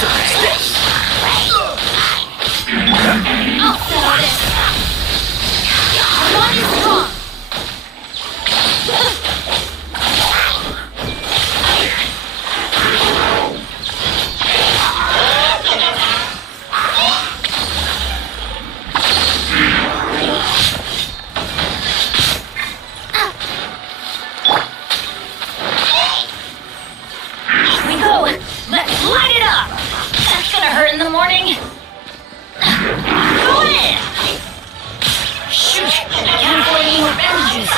I'll settle this. One is strong. Here we go. Let's light it up. That's gonna hurt in the morning. Go in. Shoot! Can't afford any more bandages.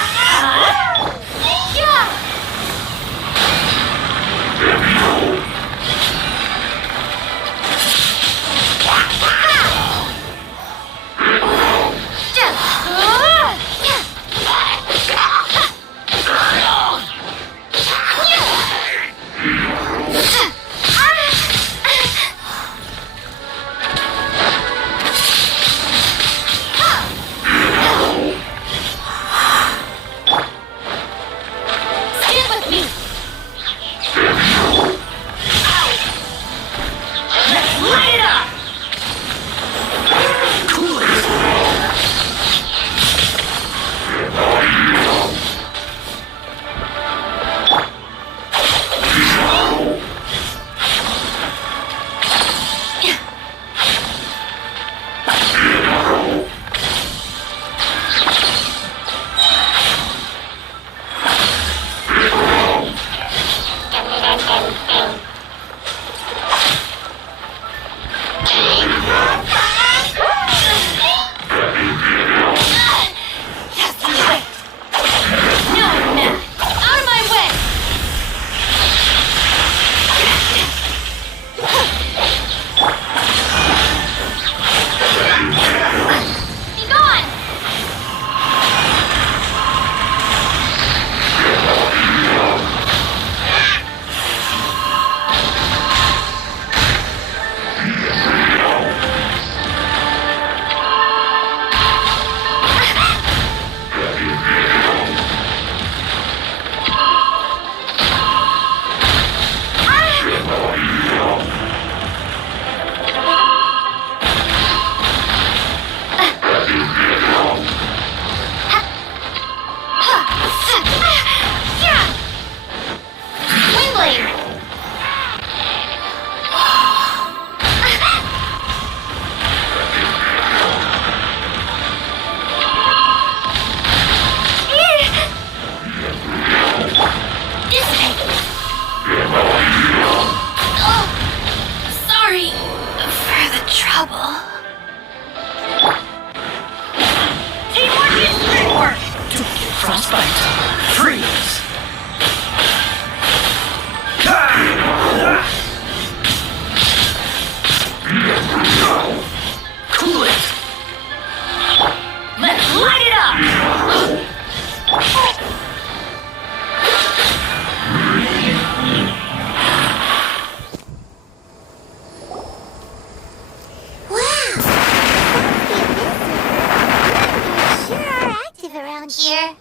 Yeah!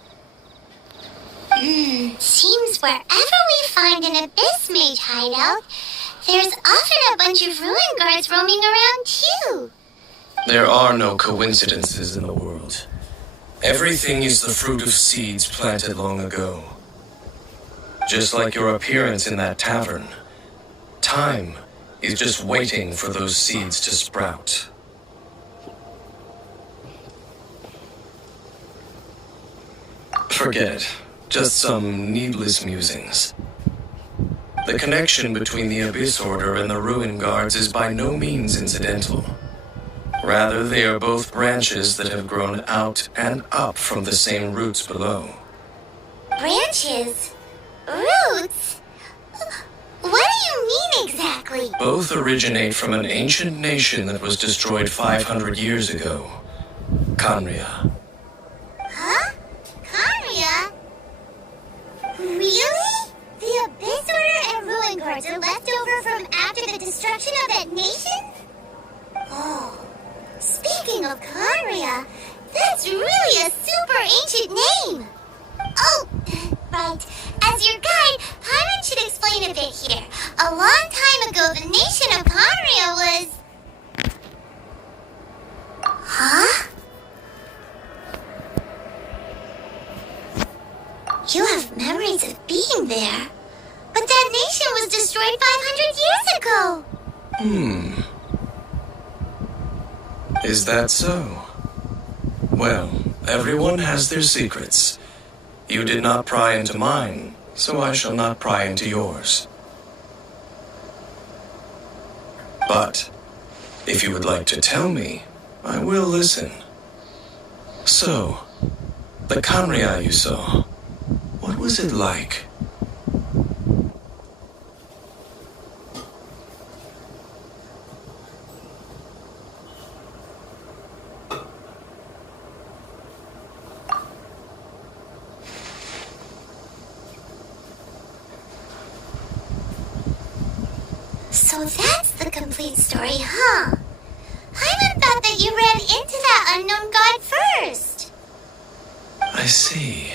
Seems wherever we find an Abyss Mage hideout, there's often a bunch of ruin guards roaming around too. There are no coincidences in the world. Everything is the fruit of seeds planted long ago. Just like your appearance in that tavern, time is just waiting for those seeds to sprout. Forget it. Just some needless musings. The connection between the Abyss Order and the Ruin Guards is by no means incidental. Rather, they are both branches that have grown out and up from the same roots below. Branches? Roots? What do you mean exactly? Both originate from an ancient nation that was destroyed 500 years ago. Khaenri'ah. Huh? Khaenri'ah? Really? The Abyss Order and Ruin Guards are left over from after the destruction of that nation? Oh, speaking of Khaenri'ah, that's really a super ancient name. Oh, right. As your guide, Paimon should explain a bit here. A long time ago, the nation of Conria was... Huh? You have memories of being there. But that nation was destroyed 500 years ago. Is that so? Well, everyone has their secrets. You did not pry into mine, so I shall not pry into yours. But, if you would like to tell me, I will listen. So, the Conria you saw, what was it like? So that's the complete story, huh? Paimon thought that you ran into that unknown god first. I see.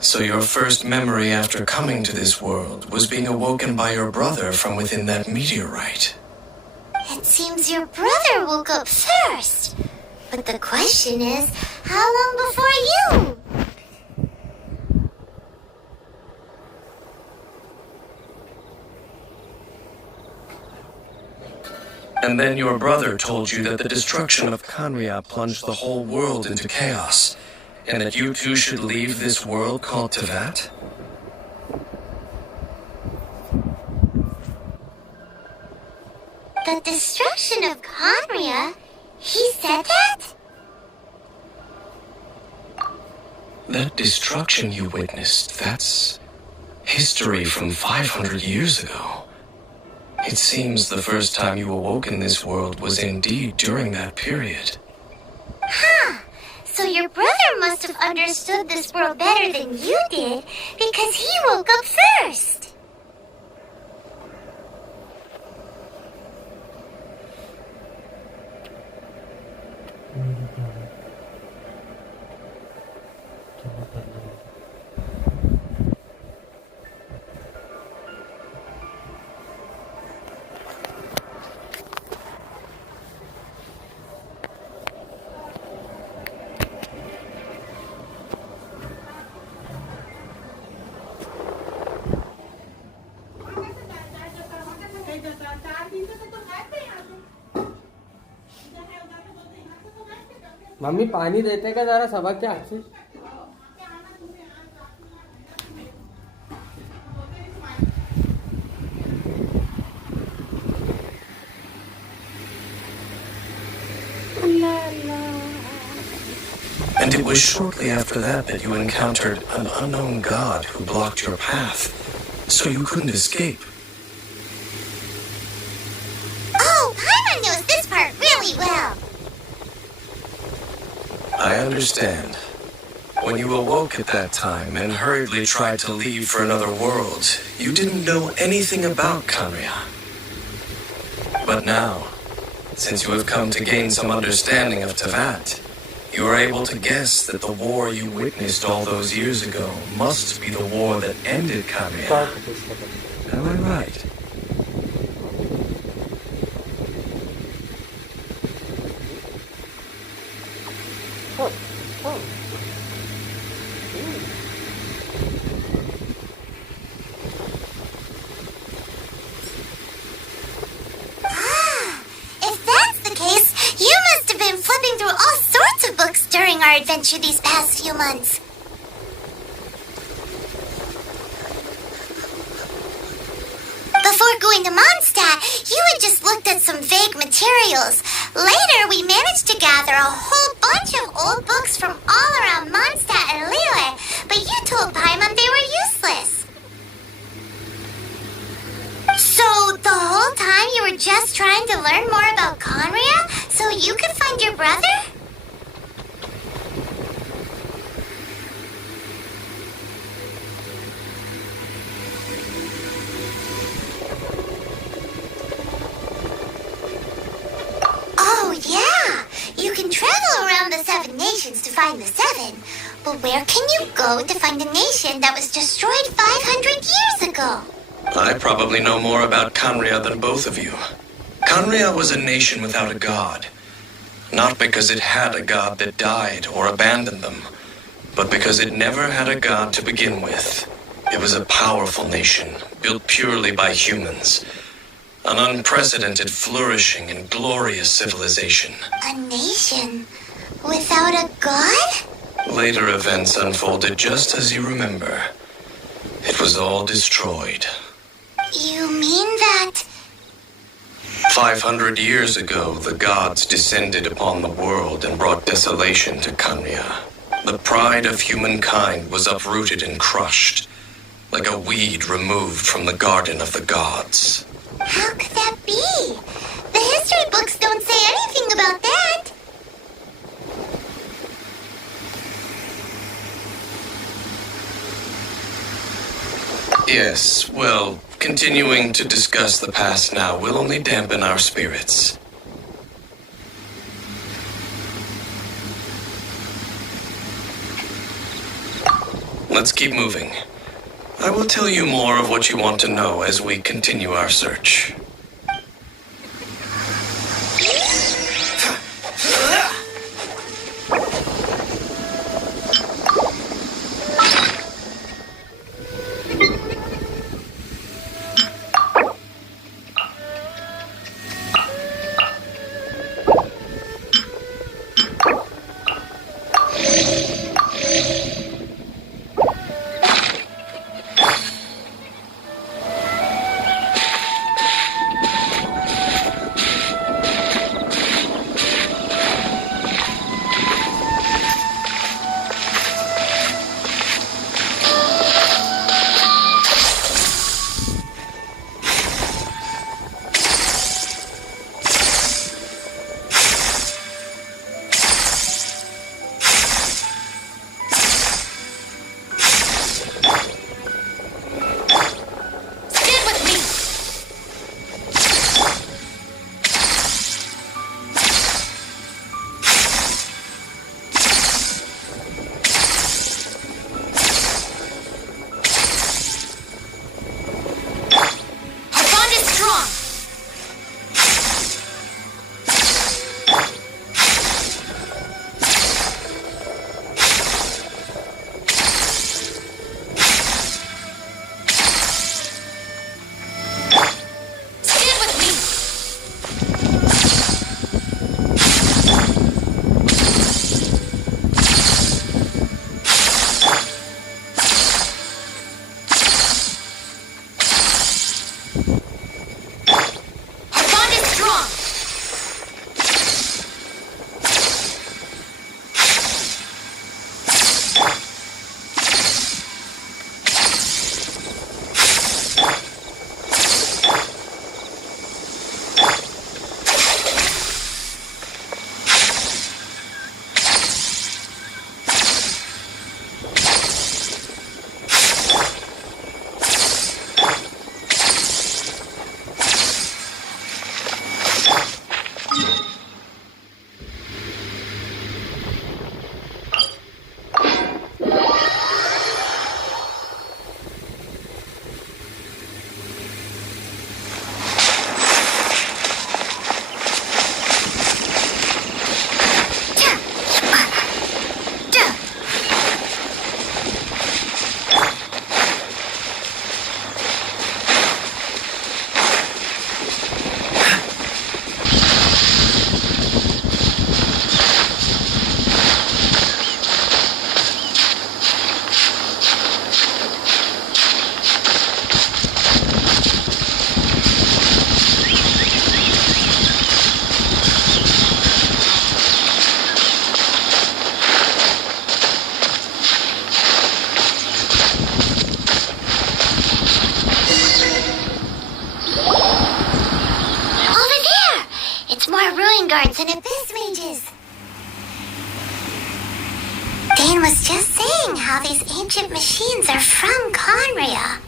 So your first memory after coming to this world was being awoken by your brother from within that meteorite. It seems your brother woke up first. But the question is, how long before you? And then your brother told you that the destruction of Conria plunged the whole world into chaos, and that you two should leave this world called Tevat? The destruction of Conria? He said that? That destruction you witnessed, that's history from 500 years ago. It seems the first time you awoke in this world was indeed during that period. Huh. So your brother must have understood this world better than you did, because he woke up first. Mummy पानी देते का जरा सबक के हाथ से And it was shortly after that you encountered an unknown god who blocked your path, so you couldn't escape. Oh, Paimon knows this part really well. I understand. When you awoke at that time and hurriedly tried to leave for another world, you didn't know anything about Conria. But now, since you have come to gain some understanding of Tevat, you are able to guess that the war you witnessed all those years ago must be the war that ended Conria. Am I right? Our adventure these past few months. Before going to Mondstadt, you had just looked at some vague materials. Later, we managed to gather a whole bunch of old books from all around Mondstadt and Lille, but you told Paimon they were useless. So, the whole time you were just trying to learn more about Conria so you could find your brother? To find the seven, but where can you go to find a nation that was destroyed 500 years ago? I probably know more about Canria than both of you. Canria was a nation without a god. Not because it had a god that died or abandoned them, but because it never had a god to begin with. It was a powerful nation, built purely by humans. An unprecedented, flourishing, and glorious civilization. A nation without a god? Later events unfolded just as you remember. It was all destroyed. You mean that... 500 years ago, the gods descended upon the world and brought desolation to Canria. The pride of humankind was uprooted and crushed, like a weed removed from the garden of the gods. How could that be? The history books don't say anything about that. Yes, well, continuing to discuss the past now will only dampen our spirits. Let's keep moving. I will tell you more of what you want to know as we continue our search. guards and abyss mages. Dane was just saying how these ancient machines are from Conria.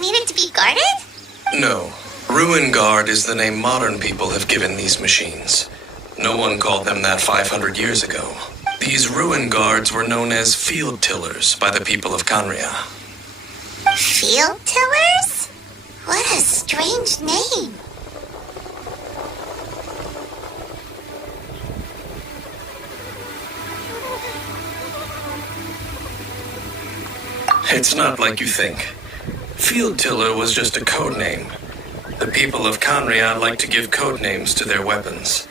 that needed to be guarded? No. Ruin Guard is the name modern people have given these machines. No one called them that 500 years ago. These Ruin Guards were known as field tillers by the people of Canria. Field tillers? What a strange name. It's not like you think. Field Tiller was just a code name. The people of Canria like to give code names to their weapons.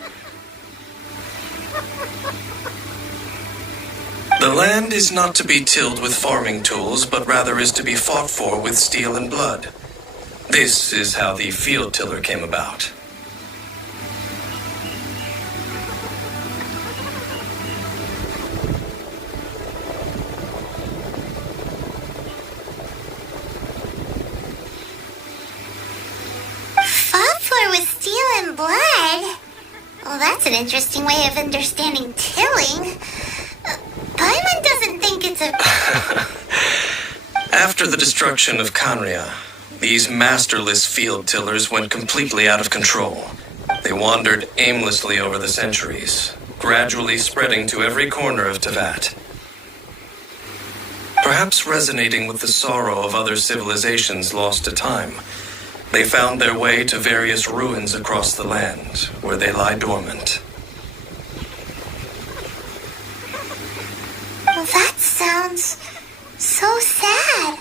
The land is not to be tilled with farming tools, but rather is to be fought for with steel and blood. This is how the Field Tiller came about. Fought for with steel and blood? Well, that's an interesting way of understanding tilling. Paimon doesn't think it's a... After the destruction of Canria, these masterless field tillers went completely out of control. They wandered aimlessly over the centuries, gradually spreading to every corner of Tevat. Perhaps resonating with the sorrow of other civilizations lost to time, they found their way to various ruins across the land, where they lie dormant. Well, that sounds so sad.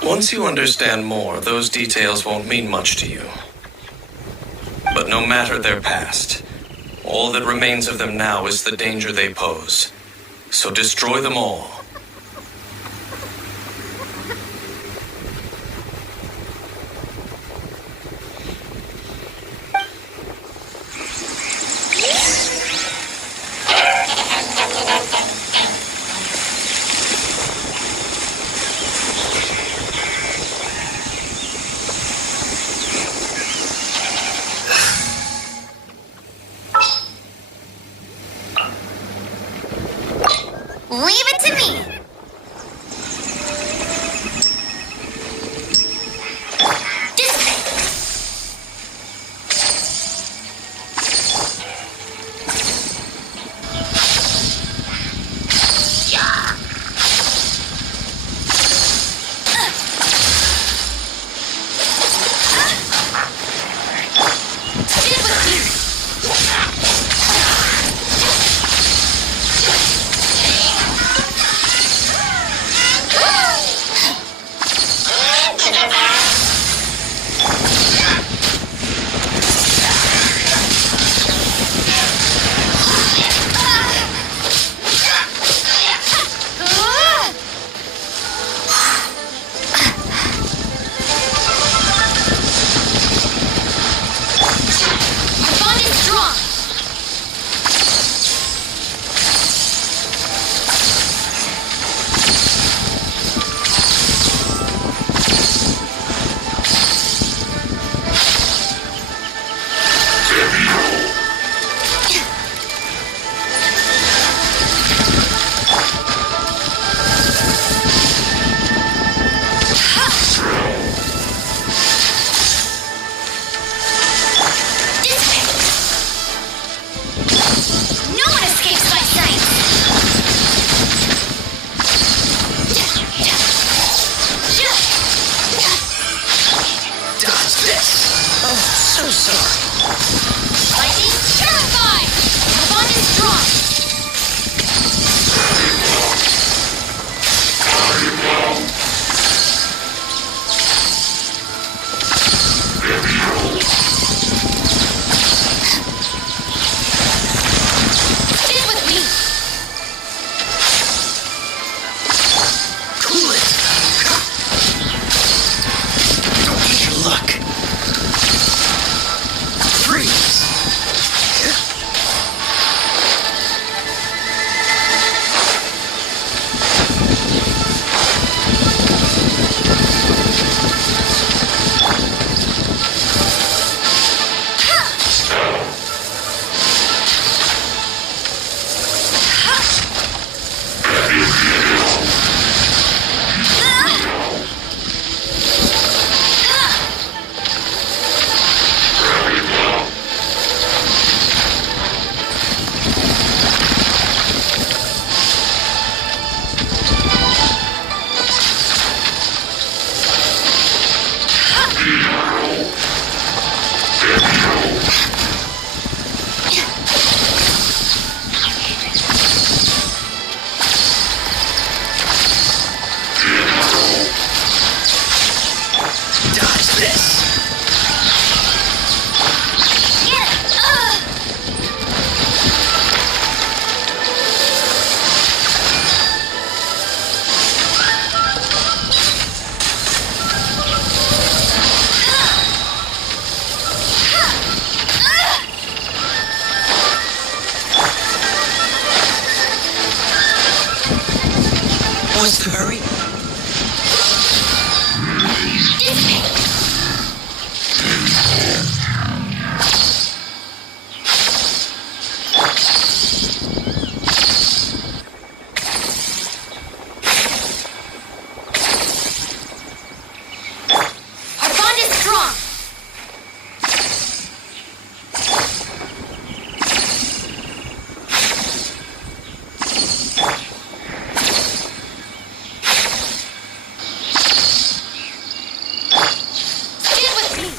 Once you understand more, those details won't mean much to you. But no matter their past, all that remains of them now is the danger they pose. So destroy them all. Leave it to me. What's the hurry? Our bond is strong. Stick with me.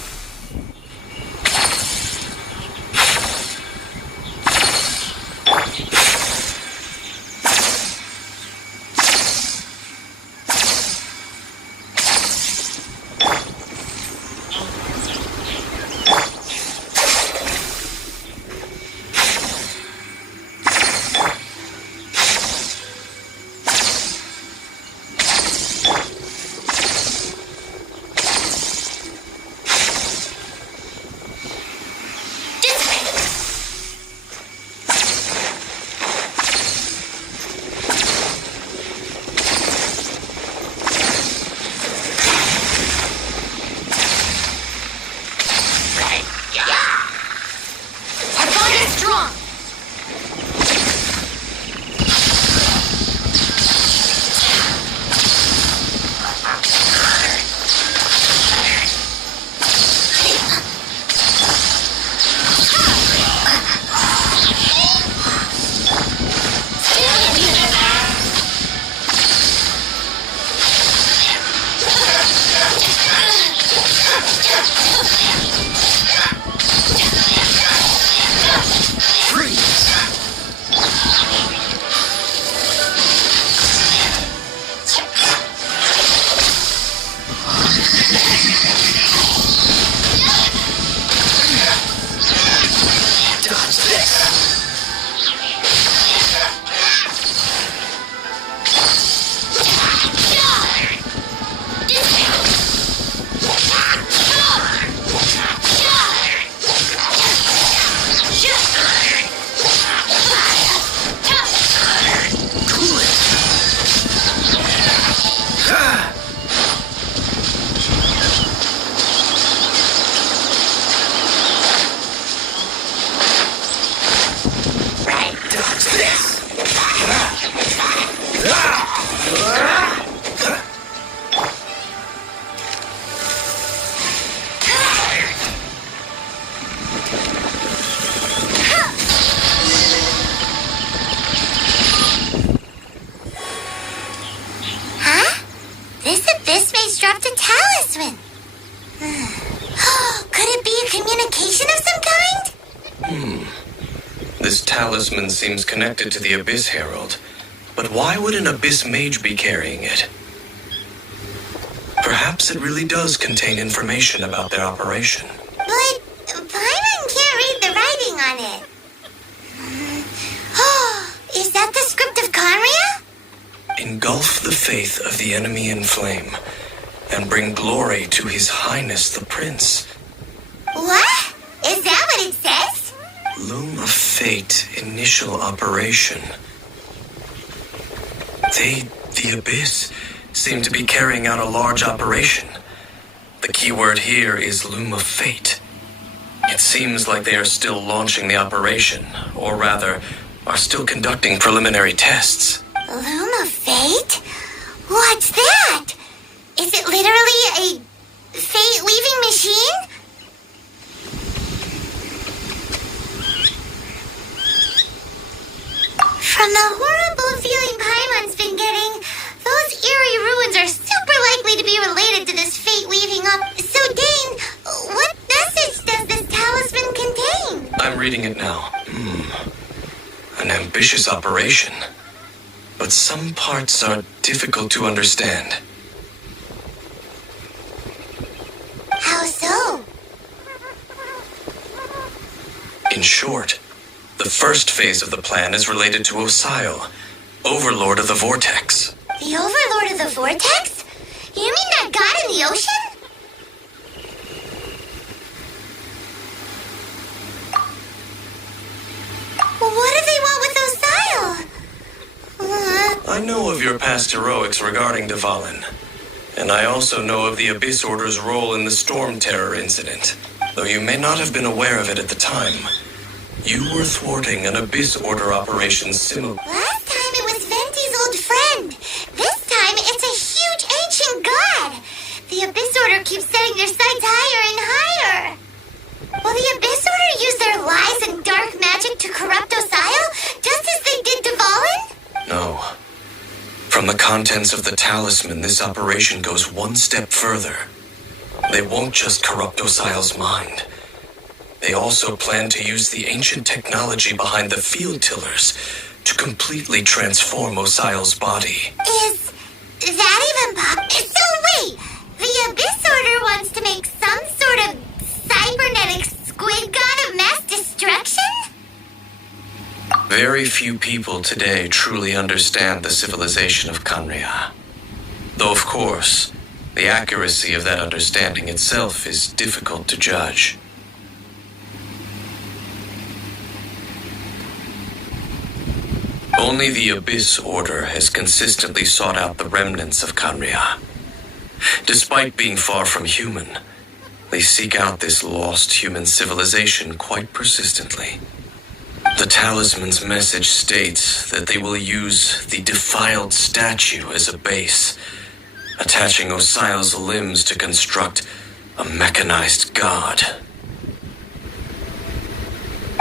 Our bond is strong. Huh? This abyss maze dropped a talisman. Could it be a communication of some kind? This talisman seems connected to the Abyss Herald. But why would an Abyss Mage be carrying it? Perhaps it really does contain information about their operation. But Paimon can't read the writing on it. Is that the script of Kanria? Engulf the faith of the enemy in flame, and bring glory to His Highness the Prince. What? Is that what it says? Loom of Fate initial operation. They, the Abyss, seem to be carrying out a large operation. The keyword here is Loom of Fate. It seems like they are still launching the operation, or rather, are still conducting preliminary tests. Loom of Fate? What's that? Is it literally a fate-weaving machine? From the horrible feeling Paimon's been getting, those eerie ruins are super likely to be related to this fate-weaving So, Dane, what message does this talisman contain? I'm reading it now. An ambitious operation. But some parts are difficult to understand. How so? In short, the first phase of the plan is related to Osile, Overlord of the Vortex. The Overlord of the Vortex? You mean that god in the ocean? What do they want with Osile? I I know of your past heroics regarding Dvalin, and I also know of the Abyss Order's role in the Storm Terror incident. Though you may not have been aware of it at the time, you were thwarting an Abyss Order operation similar. Last time it was Venti's old friend. This time it's a huge ancient god. The Abyss Order keeps setting their sights higher and higher. Will the Abyss Order use their lies and dark magic to corrupt Osile, just as they did Dvalin? No. From the contents of the talisman, this operation goes one step further. They won't just corrupt Osile's mind. They also plan to use the ancient technology behind the field tillers to completely transform Osile's body. Is that even possible? So wait, the Abyss Order wants to make some sort of cybernetic squid god of mass destruction? Very few people today truly understand the civilization of Kanria. Though, of course, the accuracy of that understanding itself is difficult to judge. Only the Abyss Order has consistently sought out the remnants of Kanria. Despite being far from human, they seek out this lost human civilization quite persistently. The talisman's message states that they will use the defiled statue as a base, attaching Osile's limbs to construct a mechanized god.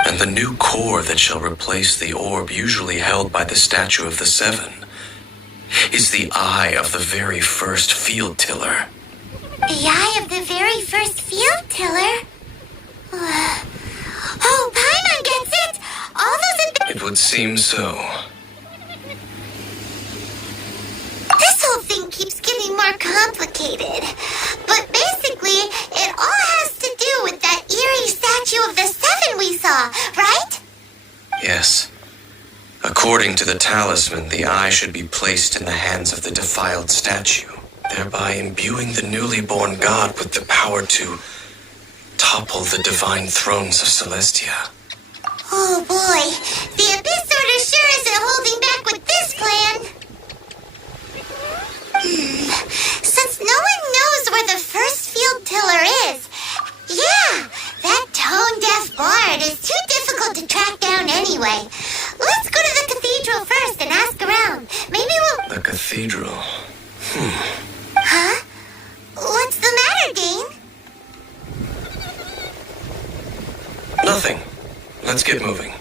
And the new core that shall replace the orb usually held by the Statue of the Seven is the eye of the very first field tiller. The eye of the very first field tiller? Oh, Paimon gets it! All those... It would seem so. This whole thing keeps getting more complicated. But basically, it all has to do with that eerie Statue of the Seven we saw, right? Yes. According to the talisman, the eye should be placed in the hands of the defiled statue, thereby imbuing the newly born god with the power to topple the divine thrones of Celestia. Oh boy, the Abyss Order sure isn't holding back with this plan. Since no one knows where the first field tiller is, yeah, that tone-deaf bard is too difficult to track down anyway. Let's go to the cathedral first and ask around. Maybe we'll... The cathedral. Huh? What's the matter, Dane? Nothing. Let's get moving.